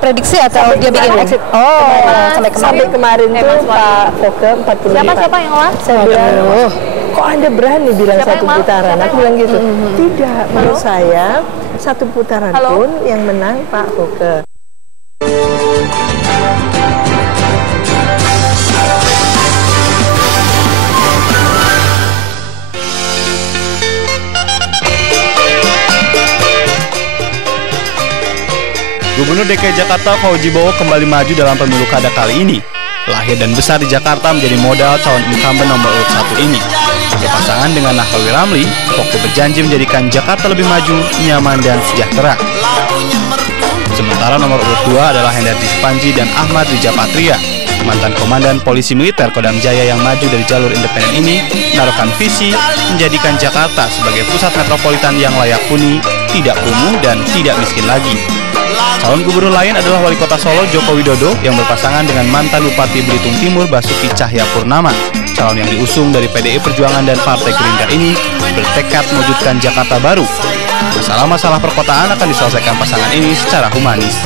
prediksi atau dia bikin exit? Sampai kemarin tuh Pak Foke 45. Siapa yang lah? Saya bilang, kok Anda berani bilang satu putaran? Aku bilang gitu. Tidak, menurut saya satu putaran pun yang menang Pak Foke. Gubernur DKI Jakarta Fauzi Bowo kembali maju dalam pemilu kada kali ini. Lahir dan besar di Jakarta menjadi modal calon incumbent nomor urut 1 ini. Berpasangan dengan Nahrawi Ramli, Foke berjanji menjadikan Jakarta lebih maju, nyaman, dan sejahtera. Sementara nomor urut 2 adalah Hendardi Supanji dan Ahmad Rija Patria. Mantan Komandan Polisi Militer Kodam Jaya yang maju dari jalur independen ini menaruhkan visi menjadikan Jakarta sebagai pusat metropolitan yang layak huni, tidak kumuh, dan tidak miskin lagi. Calon gubernur lain adalah Wali Kota Solo Joko Widodo yang berpasangan dengan mantan Bupati Belitung Timur Basuki Cahayapurnama. Calon yang diusung dari PDI Perjuangan dan Partai Gerindra ini bertekad mewujudkan Jakarta baru. Masalah-masalah perkotaan akan diselesaikan pasangan ini secara humanis.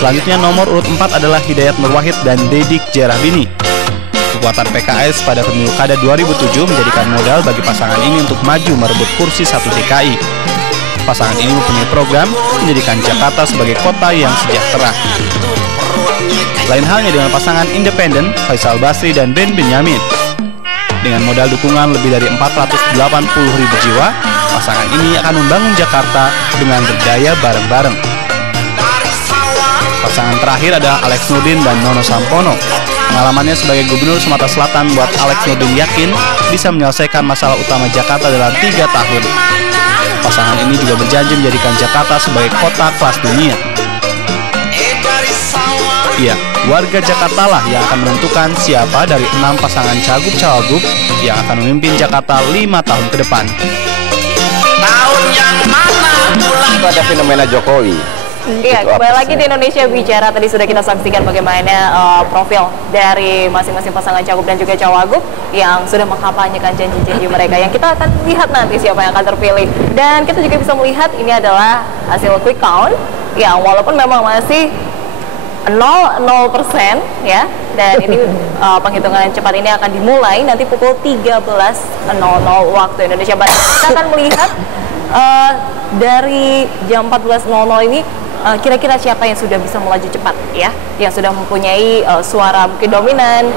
Selanjutnya nomor urut 4 adalah Hidayat Nurwahid dan Dedik Jerahbini. Kekuatan PKS pada pemilu kada 2007 menjadikan modal bagi pasangan ini untuk maju merebut kursi 1 DKI. Pasangan ini mempunyai program menjadikan Jakarta sebagai kota yang sejahtera. Lain halnya dengan pasangan independen Faisal Basri dan Ben Benyamin. Dengan modal dukungan lebih dari 480.000 jiwa, pasangan ini akan membangun Jakarta dengan berdaya bareng-bareng. Pasangan terakhir adalah Alex Nurdin dan Nono Sampono. Pengalamannya sebagai Gubernur Sumatera Selatan buat Alex Nurdin yakin bisa menyelesaikan masalah utama Jakarta dalam 3 tahun. Pasangan ini juga berjanji menjadikan Jakarta sebagai kota kelas dunia. Iya, warga Jakarta lah yang akan menentukan siapa dari 6 pasangan cagup-cawagup yang akan memimpin Jakarta 5 tahun ke depan. Tahun yang mana bulan ada fenomena Jokowi. Iya, kembali lagi di Indonesia Bicara. Tadi sudah kita saksikan bagaimana profil dari masing-masing pasangan cagup dan juga cawagup yang sudah mengkampanyekan janji-janji mereka, yang kita akan lihat nanti siapa yang akan terpilih. Dan kita juga bisa melihat ini adalah hasil quick count yang walaupun memang masih 0% ya, dan ini penghitungan cepat ini akan dimulai nanti pukul 13.00 waktu Indonesia Barat. Kita akan melihat dari jam 14.00 ini kira-kira siapa yang sudah bisa melaju cepat ya, yang sudah mempunyai suara mungkin dominan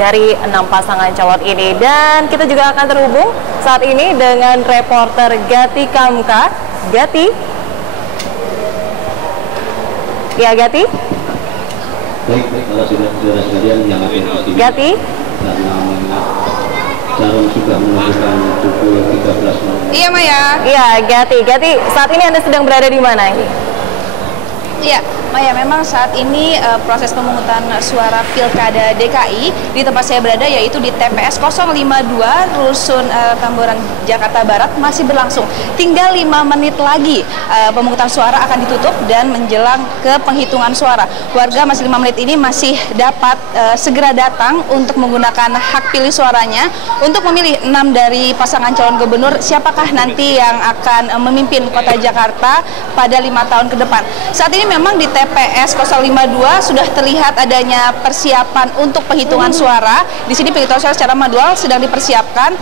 dari 6 pasangan calon ini. Dan kita juga akan terhubung saat ini dengan reporter Gati Kamka. Gati? Ya, Gati? Baik, kalau saudara sekalian yang akan kesini. Gati? Karena Jarum sudah menunjukkan pukul 13.00. Iya, Maya. Iya, Gati. Gati, saat ini Anda sedang berada di mana ini? Iya, Maya, memang saat ini proses pemungutan suara Pilkada DKI di tempat saya berada, yaitu di TPS 052 Rusun Tamboran Jakarta Barat, masih berlangsung. Tinggal 5 menit lagi pemungutan suara akan ditutup dan menjelang ke penghitungan suara. Warga masih 5 menit ini masih dapat segera datang untuk menggunakan hak pilih suaranya untuk memilih 6 dari pasangan calon gubernur siapakah nanti yang akan memimpin kota Jakarta pada 5 tahun ke depan. Saat ini memang di TPS 052 sudah terlihat adanya persiapan untuk penghitungan suara. Di sini penghitungan suara secara manual sedang dipersiapkan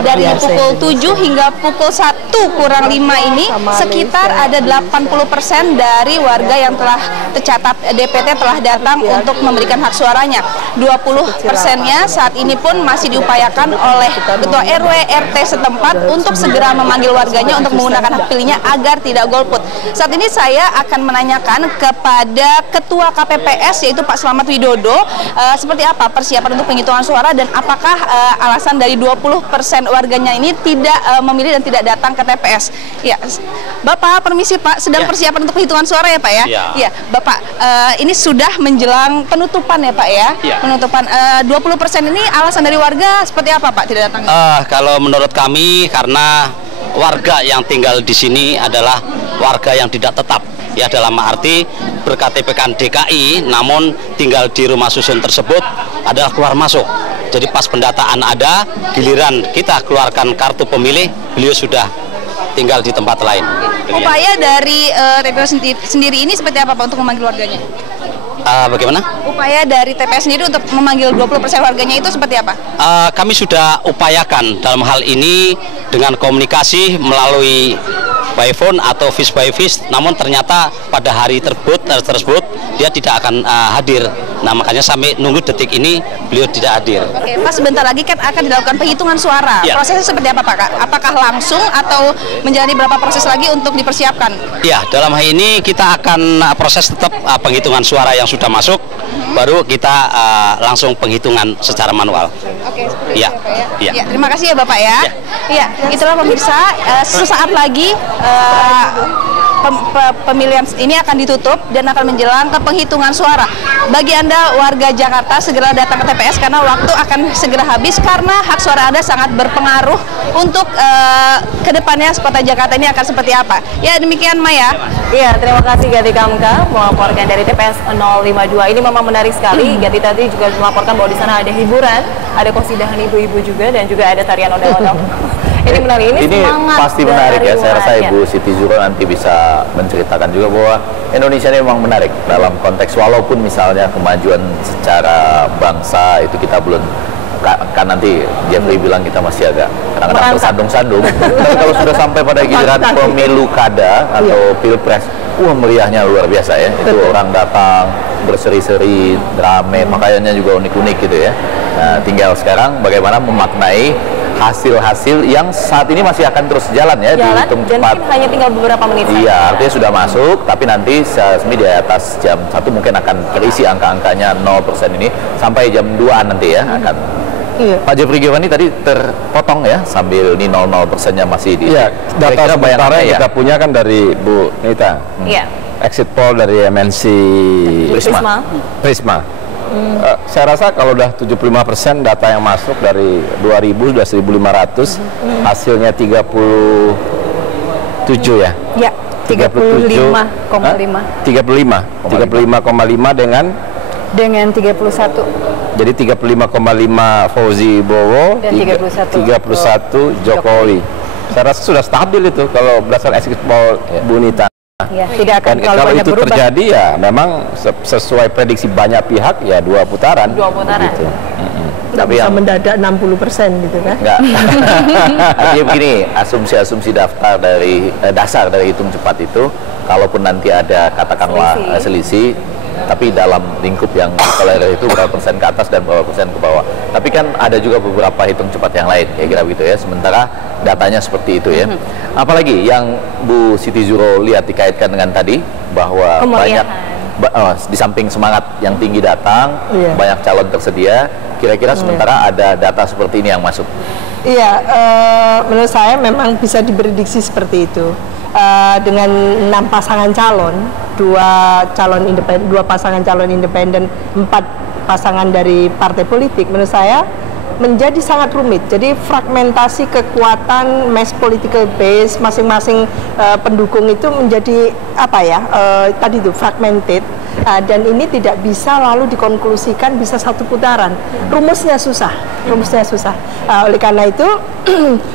dari pukul 7 hingga pukul 1 kurang 5 ini sekitar ada 80% dari warga yang telah tercatat DPT telah datang untuk memberikan hak suaranya. 20%-nya saat ini pun masih diupayakan oleh Ketua RW RT setempat untuk segera memanggil warganya untuk menggunakan hak pilihnya agar tidak golput. Saat ini saya akan menanyakan kepada Ketua KPPS yaitu Pak Slamet Widodo seperti apa persiapan untuk penghitungan suara dan apakah alasan dari 20% warganya ini tidak memilih dan tidak datang ke TPS. Ya, Bapak permisi Pak, sedang persiapan untuk penghitungan suara ya Pak ya? Iya, Bapak ini sudah menjelang penutupan ya Pak ya? Penutupan 20% ini alasan dari warga seperti apa Pak tidak datang? Kalau menurut kami karena warga yang tinggal di sini adalah warga yang tidak tetap. Ya, dalam arti berKTP-kan DKI namun tinggal di rumah susun tersebut adalah keluar masuk. Jadi pas pendataan ada, giliran kita keluarkan kartu pemilih, beliau sudah tinggal di tempat lain. Upaya dari TPS sendiri ini seperti apa Pak untuk memanggil warganya? Bagaimana? Upaya dari TPS sendiri untuk memanggil 20% warganya itu seperti apa? Kami sudah upayakan dalam hal ini dengan komunikasi melalui by phone atau face by face, namun ternyata pada hari tersebut dia tidak akan hadir. Nah, makanya sampai nunggu detik ini beliau tidak hadir. Oke, Pak, sebentar lagi kan akan dilakukan penghitungan suara. Ya. Prosesnya seperti apa Pak? Apakah langsung atau menjalani berapa proses lagi untuk dipersiapkan? Ya, dalam hal ini kita akan proses tetap penghitungan suara yang sudah masuk, baru kita langsung penghitungan secara manual. Oke, seperti Ya. itu Pak ya. Ya. Ya, terima kasih ya Bapak ya. Iya, itulah pemirsa, sesaat lagi pemilihan ini akan ditutup dan akan menjelang ke penghitungan suara. Bagi Anda warga Jakarta, segera datang ke TPS karena waktu akan segera habis karena hak suara Anda sangat berpengaruh untuk kedepannya kota Jakarta ini akan seperti apa. Ya, demikian Maya. Iya, terima kasih Gati Kamka melaporkan dari TPS 052. Ini memang menarik sekali. Gati tadi juga melaporkan bahwa di sana ada hiburan, ada kosidahan ibu-ibu juga, dan juga ada tarian odong-odong. Ini menarik, ini pasti menarik ya. Saya rasa Ibu Siti Zuro nanti bisa menceritakan juga bahwa Indonesia ini memang menarik dalam konteks walaupun misalnya kemajuan secara bangsa itu kita belum, kan nanti Jeffrey bilang kita masih agak kadang-kadang tersandung-sandung. Tapi kalau sudah sampai pada giliran pemilu kada atau pilpres, wah meriahnya luar biasa ya. Itu orang datang berseri-seri, rame, pakaiannya juga unik-unik gitu ya. Nah, tinggal sekarang bagaimana memaknai hasil-hasil yang saat ini masih akan terus jalan ya, dihitung cepat. Dan hanya tinggal beberapa menit saja. Iya, artinya sudah masuk, tapi nanti di atas jam 1 mungkin akan terisi angka-angkanya 0% ini sampai jam 2-an nanti ya akan. Iya. Pak Jeffrey Giovanni tadi terpotong ya sambil ini 0% masih di. Iya, data sementara yang kita punya kan dari Bu Nita. Iya. Exit poll dari MNC Prisma. Saya rasa kalau udah 75% data yang masuk dari 2000 sudah 1.500, hasilnya 37 ya? Ya, 35,5. 35,5 dengan 31. Jadi 35,5 Fauzi Bowo, dan 31 Jokowi. Saya rasa sudah stabil itu kalau berdasarkan exit poll Bu Nita. Ya, tidak akan kalau itu berubah. Terjadi ya memang sesuai prediksi banyak pihak ya 2 putaran. 2 putaran. Gitu. Tapi bisa mendadak 60% gitu kan? Enggak. Artinya begini, asumsi-asumsi dasar dari hitung cepat itu, kalaupun nanti ada katakanlah selisih, tapi dalam lingkup yang tolerir itu berapa persen ke atas dan berapa persen ke bawah. Tapi kan ada juga beberapa hitung cepat yang lain, kira-kira begitu ya. Sementara datanya seperti itu ya. Apalagi yang Bu Siti Zuro lihat dikaitkan dengan tadi bahwa banyak di samping semangat yang tinggi datang, banyak calon tersedia. Kira-kira sementara ada data seperti ini yang masuk. Iya, menurut saya memang bisa diprediksi seperti itu. Dengan 6 pasangan calon, 2 pasangan calon independen, 4 pasangan dari partai politik, menurut saya menjadi sangat rumit. Jadi fragmentasi kekuatan mass political base masing-masing pendukung itu menjadi apa ya? Tadi itu fragmented. Dan ini tidak bisa lalu dikonklusikan bisa satu putaran. Rumusnya susah. Oleh karena itu,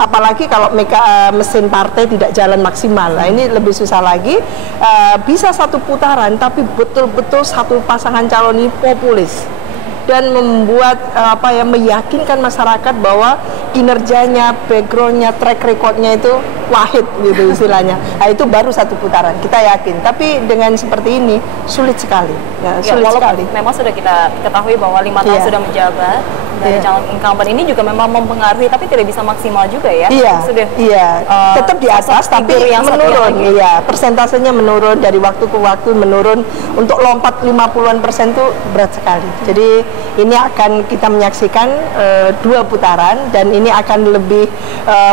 apalagi kalau mesin partai tidak jalan maksimal, nah ini lebih susah lagi. Bisa satu putaran, tapi betul-betul satu pasangan calon ini populis dan membuat meyakinkan masyarakat bahwa kinerjanya, backgroundnya, track recordnya itu wahid gitu istilahnya. Nah, itu baru satu putaran, kita yakin. Tapi dengan seperti ini sulit sekali. Sulit sekali. Memang sudah kita ketahui bahwa 5 tahun sudah menjabat dari calon incumbent ini juga memang mempengaruhi, tapi tidak bisa maksimal juga ya. Tetap di atas, tapi menurun. Iya, persentasenya menurun dari waktu ke waktu menurun. Untuk lompat 50-an% itu berat sekali. Jadi ini akan kita menyaksikan 2 putaran dan ini akan lebih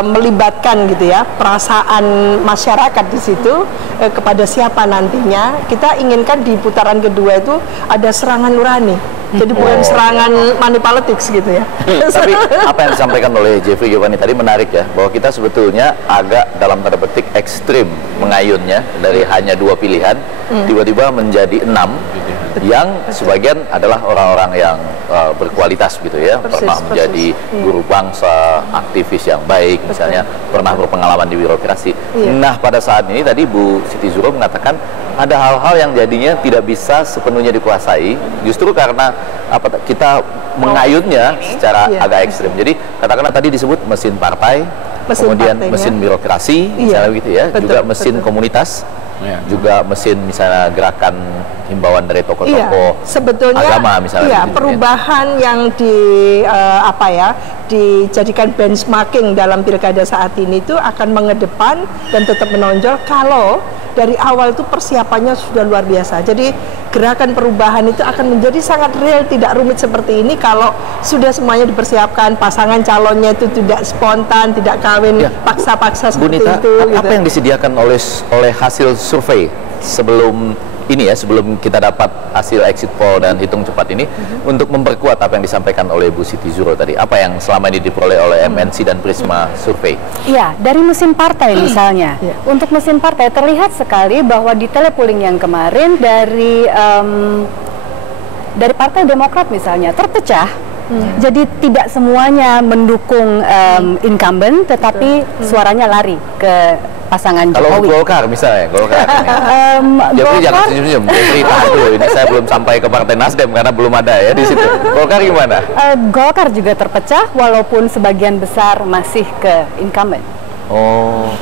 melibatkan gitu ya perasaan masyarakat di situ kepada siapa nantinya. Kita inginkan di putaran kedua itu ada serangan nurani. Jadi bukan serangan money politics gitu ya. Tapi apa yang disampaikan oleh Jeffrey Giovanni tadi menarik ya, bahwa kita sebetulnya agak dalam tanda petik ekstrim mengayunnya dari hanya 2 pilihan tiba-tiba menjadi 6 yang sebagian adalah orang-orang yang berkualitas gitu ya, pernah menjadi guru bangsa, aktivis yang baik misalnya, pernah berpengalaman di birokrasi. Nah, pada saat ini tadi Bu Siti Zuhro mengatakan ada hal-hal yang jadinya tidak bisa sepenuhnya dikuasai justru karena kita mengayunnya secara agak ekstrim. Jadi katakanlah tadi disebut mesin partai, kemudian mesin birokrasi misalnya gitu ya, juga mesin komunitas, juga mesin misalnya gerakan himbauan dari tokoh-tokoh sebetulnya agama misalnya. Perubahan yang dijadikan benchmarking dalam pilkada saat ini itu akan mengedepan dan tetap menonjol kalau dari awal itu persiapannya sudah luar biasa. Jadi gerakan perubahan itu akan menjadi sangat real, tidak rumit seperti ini kalau sudah semuanya dipersiapkan, pasangan calonnya itu tidak spontan, tidak kawin paksa-paksa seperti Nita, itu. Apa yang disediakan oleh hasil survei sebelum ini ya, sebelum kita dapat hasil exit poll dan hitung cepat ini untuk memperkuat apa yang disampaikan oleh Bu Siti Zuhro tadi? Apa yang selama ini diperoleh oleh MNC dan Prisma Survei? Iya, dari mesin partai misalnya. Untuk mesin partai terlihat sekali bahwa di telepolling yang kemarin dari Partai Demokrat misalnya terpecah. Jadi tidak semuanya mendukung incumbent, tetapi suaranya lari ke pasangan Jokowi. Kalau Golkar misalnya, Golkar. Jadi jangan senyum-senyum. Jadi tahan dulu, ini saya belum sampai ke Partai Nasdem karena belum ada ya di situ. Golkar gimana? Golkar juga terpecah, walaupun sebagian besar masih ke incumbent. Oh,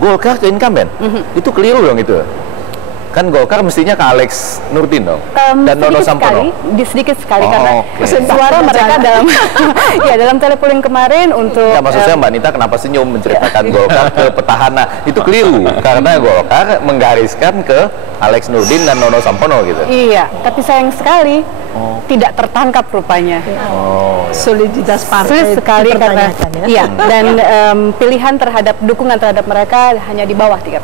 Golkar ke incumbent? Itu keliru dong itu. Kan Golkar mestinya ke Alex Nurdin dong, dan Nono Sampono. Sedikit sekali karena suara mereka dalam telepolling kemarin untuk. Ya, maksud saya Mbak Nita kenapa senyum menceritakan Golkar ke petahana, itu keliru karena Golkar menggariskan ke Alex Nurdin dan Nono Sampono gitu. Iya, tapi sayang sekali tidak tertangkap rupanya. Soliditas partai sulit sekali karena dan pilihan terhadap dukungan terhadap mereka hanya di bawah 3%.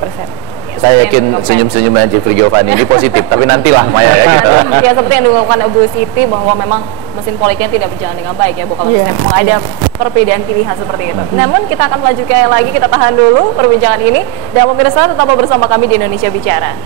Saya yakin senyum-senyumnya Jeffrey Giovanni ini positif, tapi nantilah Maya ya gitu. Ya seperti yang dilakukan Bu Siti bahwa memang mesin politiknya tidak berjalan dengan baik ya Bu, kalau memang ada perbedaan pilihan seperti itu. Namun kita akan melanjutkan lagi, kita tahan dulu perbincangan ini dan pemirsa tetap bersama kami di Indonesia Bicara.